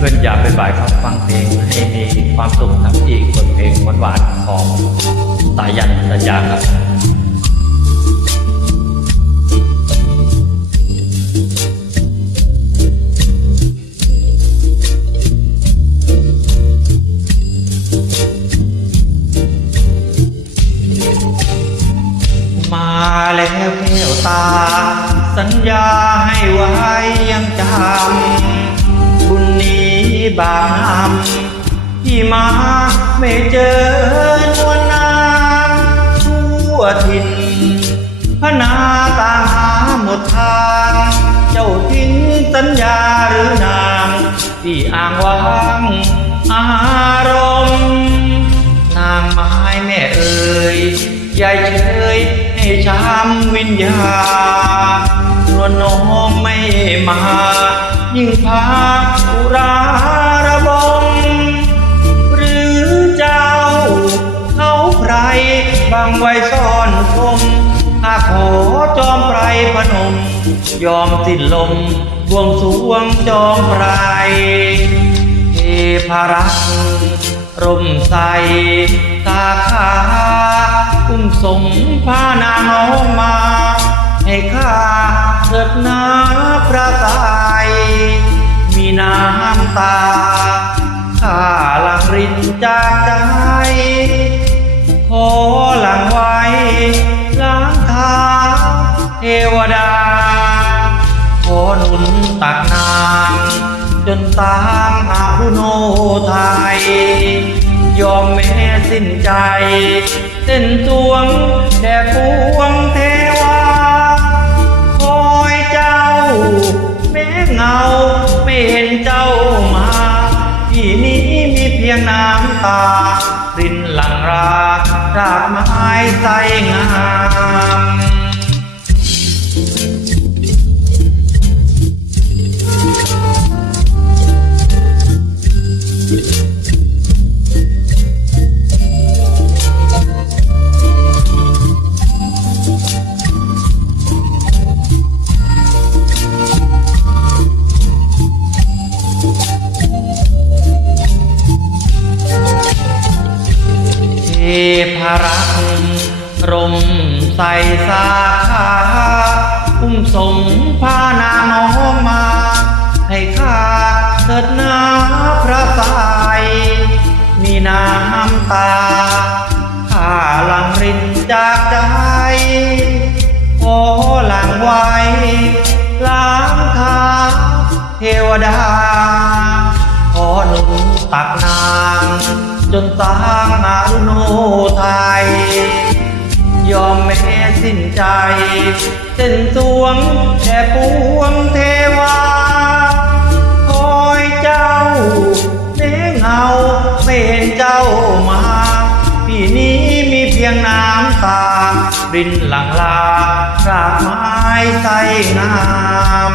เพื่อนอยามบ่ายครับฟังเพลงให้มีความสุขครับอีกบทเพลงหวานๆของสายันสัญญาครับมาแล้วแก้วตา สัญญาให้ไว้ยังจำ บาปนำที่มาไม่เจอนวลนางทั่วถิ่นพนาตาหาหมดทาง เจ้าทิ้งสัญญาหรือนางที่อ้างว้างอารมณ์นางไม้แม่เอ่ยยายเฉยให้ช้ำวิญญาณนวลน้องไม่มา ยิ่งพาอุรา ยอมสิ้นลมบวงสวงจอมไพรเทพารักร่มใสตาขาอุ้มสมพานางน้องมา ให้ข้าเกิดนาพระสายมีน้ำตาข้าหลังรินจากใจขอหลังไว้ล้างเท้าเทวดา ตักนางจนตามอาุโนไทย ยอมแม้สิ้นใจเส้นสวงแด่ปวงเทวา คอยเจ้า แม้เงาไม่เห็นเจ้ามา ที่นี้มีเพียงน้ำตารินหลังรารากไม้ใสงา มใส่สาขาอุ้มสมพานางน้องมา ให้ข้าเถิดนาพระสายมีน้ำตาข้าหลังรินจากใจขอหลังไว้ล้างเท้าเทวดา ขอหนุนตักนาง จนสร้างอารุโนไทย ยอมแม้สิ้นใจเส้นสวงแด่ปวงเทวา คอยเจ้าแม้เงาไม่เห็นเจ้ามาพี่นี้มีเพียงน้ำตา รินหลังลารากไม้ใสงาม